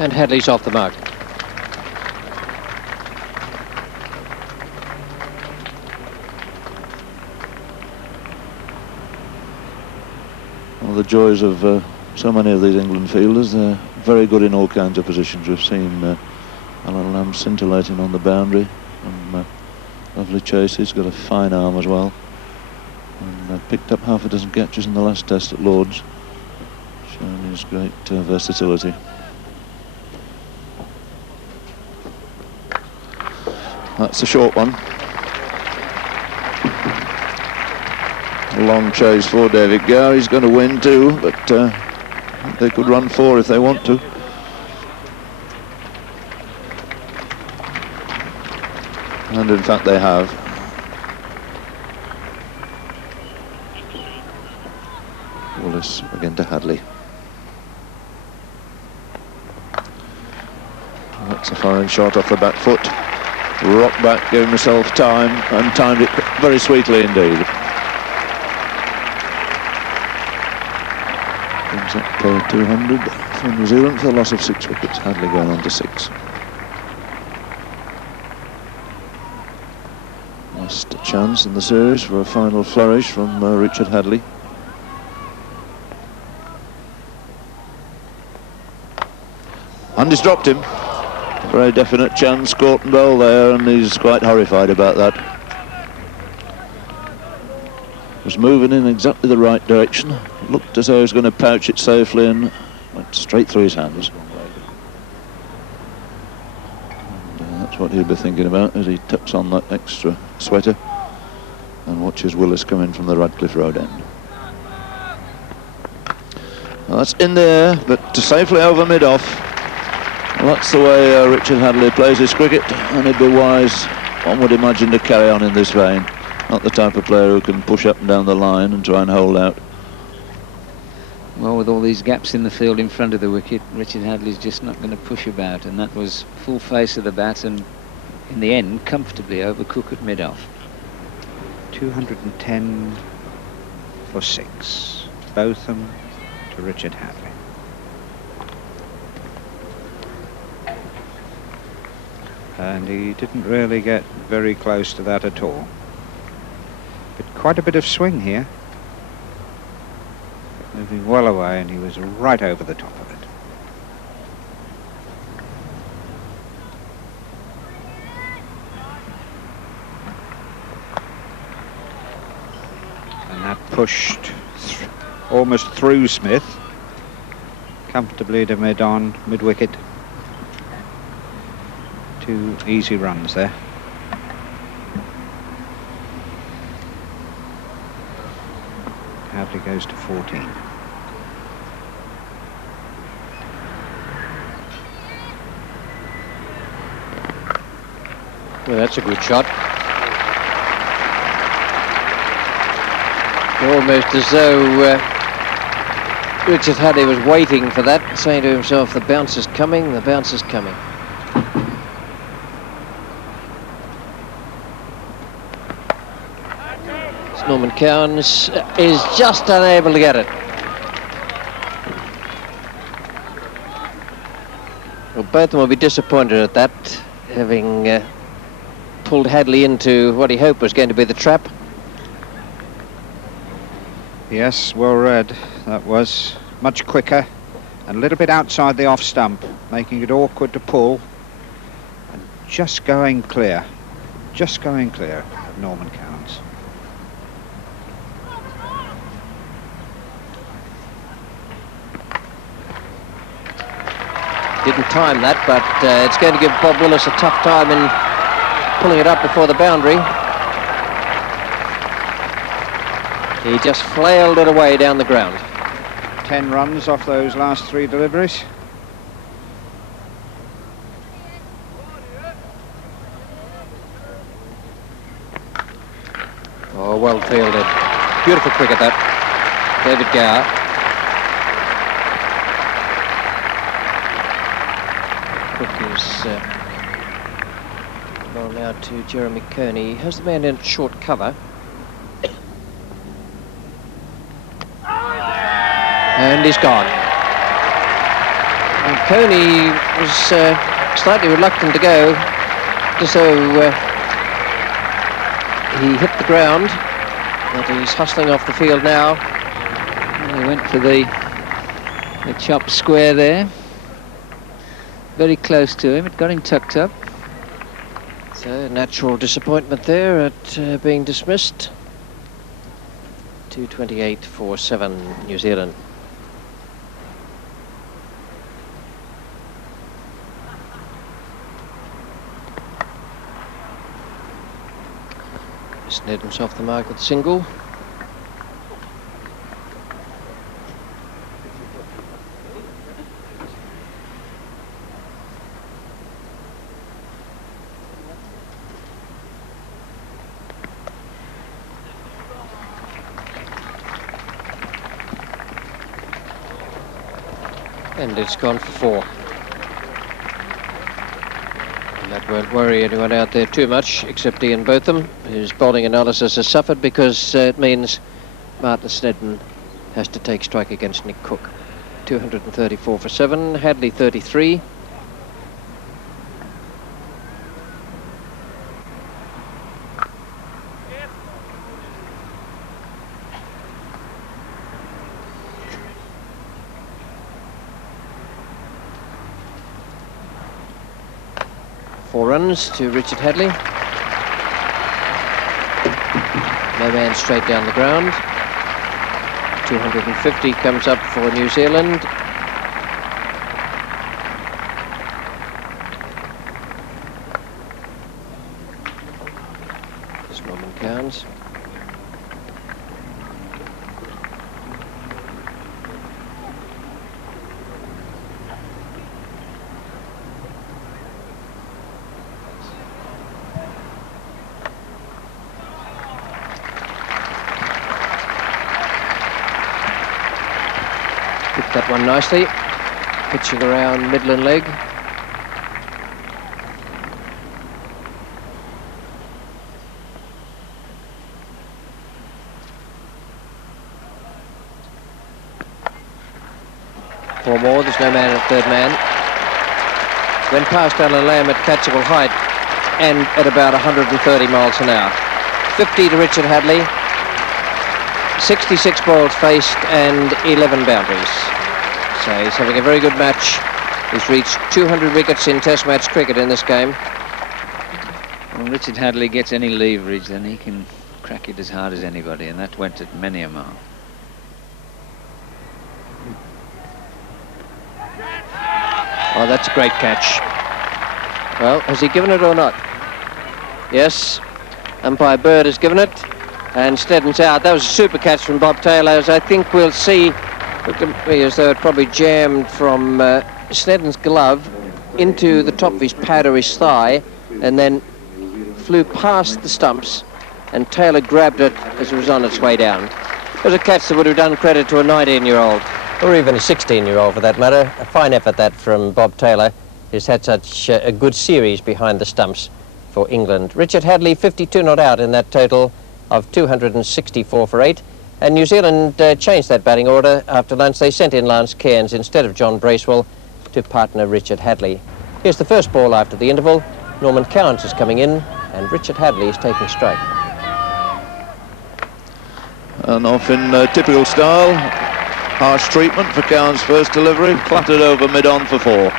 And Hadlee's off the mark. Well, the joys of so many of these England fielders, they're very good in all kinds of positions. We've seen Alan Lamb scintillating on the boundary, and lovely chase. He's got a fine arm as well, and picked up half a dozen catches in the last test at Lord's, showing his great versatility. That's a short one. A long chase for David Gower. He's going to win too, but they could run 4 if they want to. And in fact they have. Willis again to Hadlee. That's a fine shot off the back foot. Rock back, gave himself time, and timed it very sweetly indeed. Brings up 200 for New Zealand for the loss of 6 wickets. Hadlee going on to 6. Last chance in the series for a final flourish from Richard Hadlee. And he's dropped him. Very definite chance, caught and bell there, and he's quite horrified about that. Was moving in exactly the right direction. Looked as though he was going to pouch it safely, and went straight through his hands. And, that's what he'll be thinking about as he tucks on that extra sweater and watches Willis come in from the Radcliffe Road end. Well, that's in there, but safely over mid-off. Well, that's the way Richard Hadlee plays his cricket, and he'd be wise, one would imagine, to carry on in this vein. Not the type of player who can push up and down the line and try and hold out. Well, with all these gaps in the field in front of the wicket, Richard Hadlee's just not going to push about, and that was full face of the bat, and in the end, comfortably over Cook at mid-off. 210 for 6. Botham to Richard Hadlee. And he didn't really get very close to that at all. But quite a bit of swing here. Moving well away, and he was right over the top of it. And that pushed almost through Smith, comfortably to mid-wicket. 2 easy runs there. Hadlee goes to 14. Well, that's a good shot. Almost as though Richard Hadlee was waiting for that, saying to himself, the bounce is coming, the bounce is coming. Norman Cowans is just unable to get it. Well, both of them will be disappointed at that, having pulled Hadlee into what he hoped was going to be the trap. Yes, well read. That was much quicker and a little bit outside the off stump, making it awkward to pull, and just going clear of Norman Cowans. Didn't time that, but it's going to give Bob Willis a tough time in pulling it up before the boundary. He just flailed it away down the ground. 10 runs off those last 3 deliveries. Oh, well fielded. Beautiful cricket, that. David Gower. Well, now to Jeremy Kearney. Has the man in at short cover. And he's gone. And Coney was slightly reluctant to go, just so he hit the ground, but he's hustling off the field now. He went for the chop square there. Very close to him. It got him tucked up. So natural disappointment there at being dismissed. 2:28.47 New Zealand. Snedden's off the mark with single. And it's gone for 4. And that won't worry anyone out there too much, except Ian Botham, whose bowling analysis has suffered because it means Martin Snedden has to take strike against Nick Cook. 234 for 7, Hadlee 33. Four runs to Richard Hadlee. No man straight down the ground. 250 comes up for New Zealand. There's Norman Cairns. That one nicely, pitching around Midland leg. Four more, there's no man at third man. Went past Alan Lamb at catchable height and at about 130 miles an hour. 50 to Richard Hadlee. 66 balls faced and 11 boundaries. So he's having a very good match. He's reached 200 wickets in Test match cricket in this game. When Richard Hadlee gets any leverage, then he can crack it as hard as anybody, and that went at many a mile. Oh, that's a great catch. Well, has he given it or not? Yes. Umpire Bird has given it. And Snedden's out. That was a super catch from Bob Taylor, as I think we'll see. Looked at me as though it probably jammed from Snedden's glove into the top of his pad or his thigh, and then flew past the stumps, and Taylor grabbed it as it was on its way down. It was a catch that would have done credit to a 19-year-old, or even a 16-year-old for that matter. A fine effort that from Bob Taylor, who's had such a good series behind the stumps for England. Richard Hadlee 52 not out in that total of 264 for 8. And New Zealand changed that batting order after lunch. They sent in Lance Cairns instead of John Bracewell to partner Richard Hadlee. Here's the first ball after the interval. Norman Cairns is coming in, and Richard Hadlee is taking strike. And off in typical style. Harsh treatment for Cairns' first delivery. Clattered over mid-on for 4.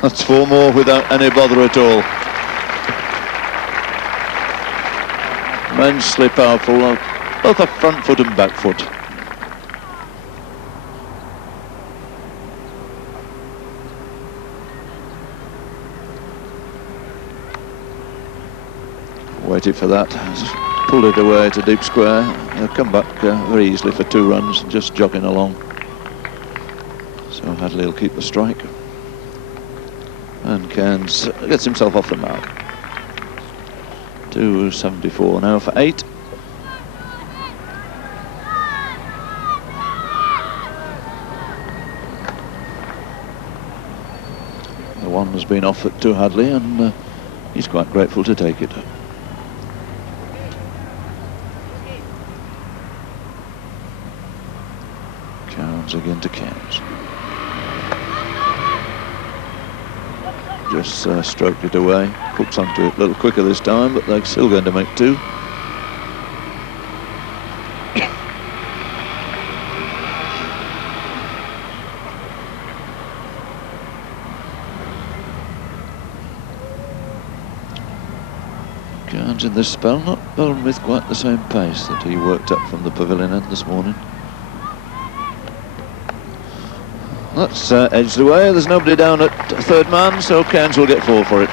That's 4 more without any bother at all. Immensely powerful, both a front foot and back foot. Waited for that, pulled it away to deep square. He'll come back very easily for 2 runs, just jogging along. So Hadlee will keep the strike. And Cairns gets himself off the mark. 274 now for 8. been offered to Hadlee, and he's quite grateful to take it. Cairns again to Cairns. Just stroked it away. Cook's onto it a little quicker this time, but they're still going to make two. Cairns in this spell not bowling with quite the same pace that he worked up from the pavilion end this morning. That's edged away. There's nobody down at third man, so Cairns will get 4 for it.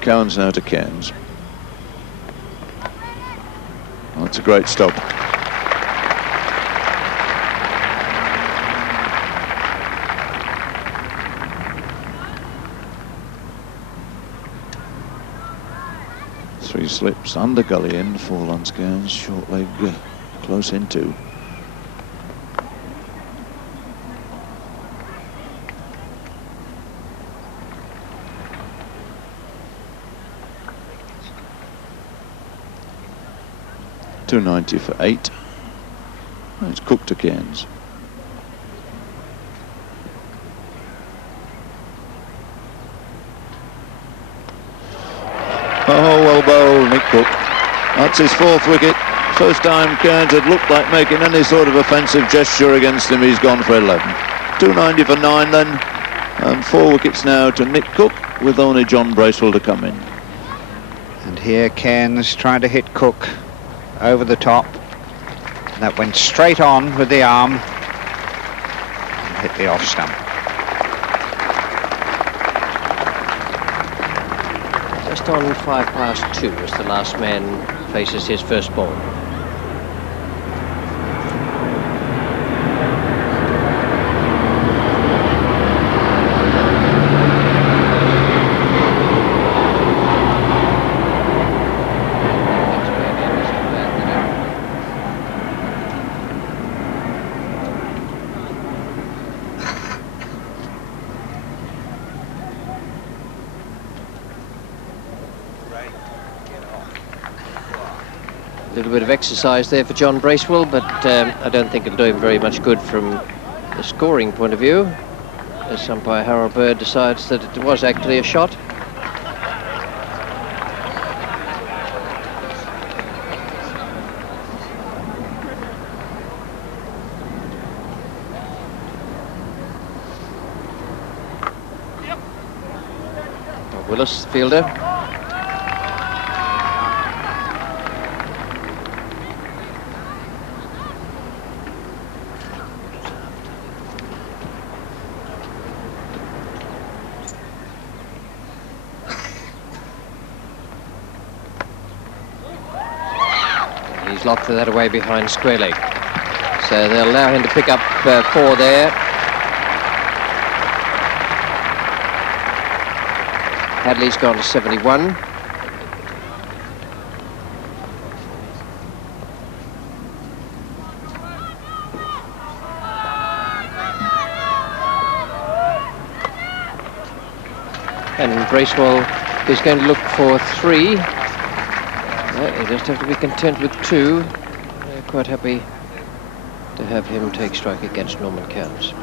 Cairns now to Cairns. Oh, that's a great stop. Three slips, under gully in, 4 on Cairns, short leg close in 2. $2.90 for 8. It's Cook to Cairns. Oh, well bowled, Nick Cook. That's his 4th wicket. First time Cairns had looked like making any sort of offensive gesture against him. He's gone for 11. $2.90 for 9 then. And 4 wickets now to Nick Cook, with only John Bracewell to come in. And here Cairns trying to hit Cook over the top. That went straight on with the arm and hit the off stump. Just on 2:05 as the last man faces his first ball. A little bit of exercise there for John Bracewell, but I don't think it'll do him very much good from the scoring point of view, as umpire Harold Bird decides that it was actually a shot. Willis, fielder. He's locked that away behind square leg. So they'll allow him to pick up 4 there. Hadlee's gone to 71. And Bracewell is going to look for 3. You just have to be content with 2. They're quite happy to have him take strike against Norman Cairns.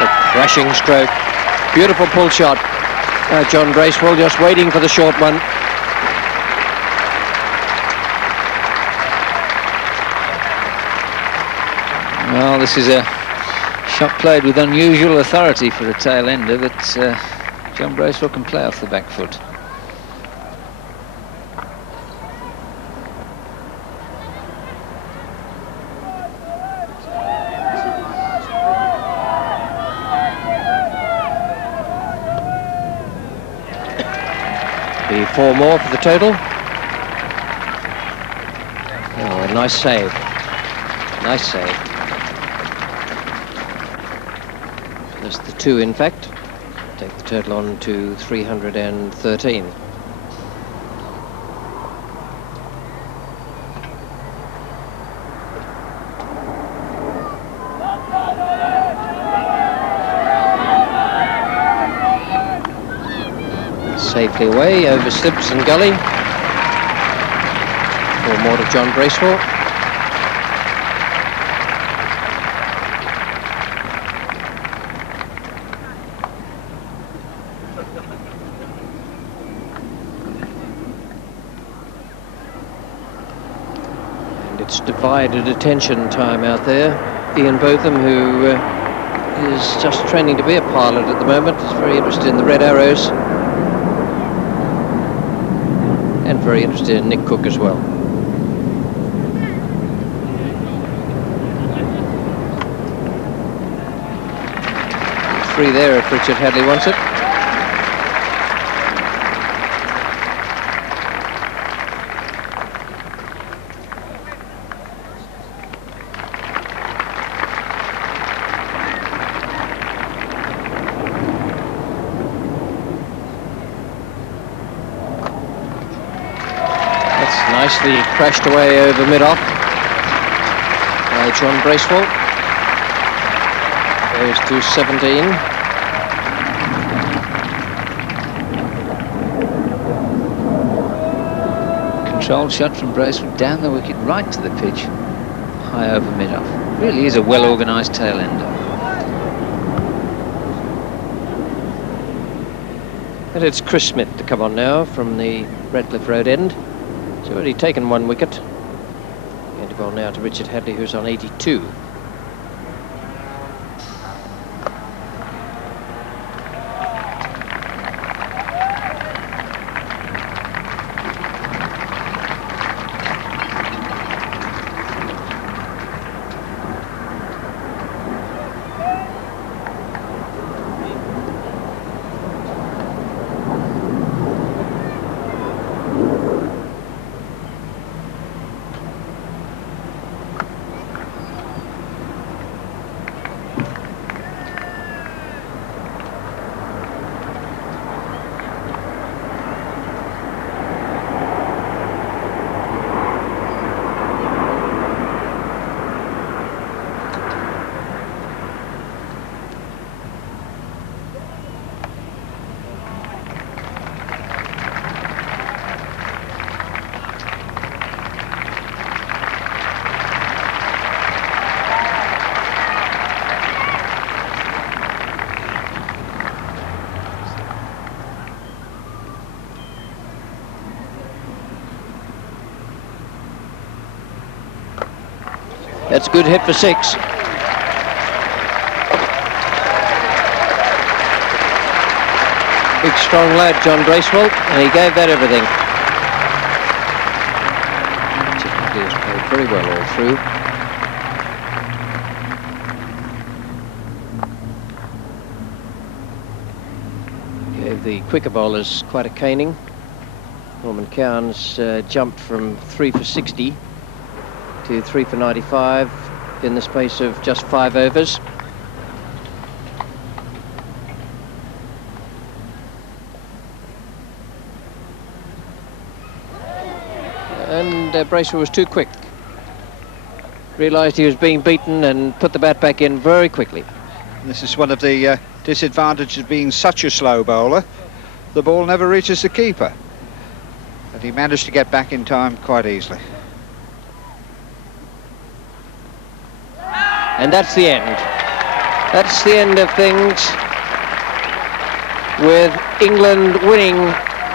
A crashing stroke. Beautiful pull shot. John Bracewell just waiting for the short one. Well, this is a shot played with unusual authority for a tail ender, but John Bracewell can play off the back foot. Be 4 more for the total. Oh, a nice save. Nice save. That's the 2, in fact. Take the total on to 313. Safely away over slips and gully. 4 more to John Bracewell. And it's divided attention time out there. Ian Botham, who is just training to be a pilot at the moment, is very interested in the Red Arrows. And very interested in Nick Cook as well. 3 there if Richard Hadlee wants it. Nicely crashed away over mid-off by John Bracewell. Goes to 17. Controlled shot from Bracewell down the wicket, right to the pitch, high over mid-off. Really is a well-organised tail-ender. And it's Chris Smith to come on now from the Ratcliffe Road end. He's already taken 1 wicket. Going to bowl now to Richard Hadlee, who's on 82. That's a good hit for 6. Big strong lad, John Bracewell, and he gave that everything. He has played very well all through. Gave the quicker bowlers quite a caning. Norman Cowan's jumped from 3 for 60 to 3 for 95 in the space of just 5 overs. And Bracewell was too quick. Realised he was being beaten and put the bat back in very quickly. This is one of the disadvantages of being such a slow bowler. The ball never reaches the keeper. But he managed to get back in time quite easily. And that's the end. That's the end of things, with England winning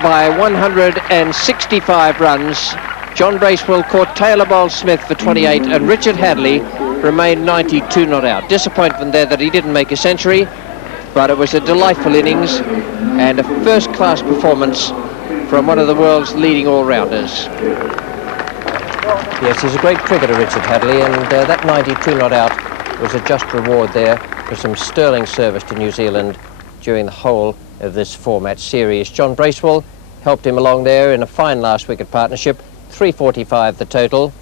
by 165 runs. John Bracewell caught Taylor Bowles Smith for 28, and Richard Hadlee remained 92 not out. Disappointment there that he didn't make a century, but it was a delightful innings and a first-class performance from one of the world's leading all-rounders. Yes, he's a great cricketer, Richard Hadlee, and that 92 not out was a just reward there for some sterling service to New Zealand during the whole of this 4-match series. John Bracewell helped him along there in a fine last wicket partnership. 345 the total,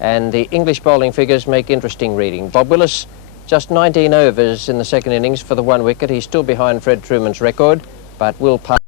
and the English bowling figures make interesting reading. Bob Willis, just 19 overs in the second innings for the 1 wicket. He's still behind Fred Truman's record, but will pass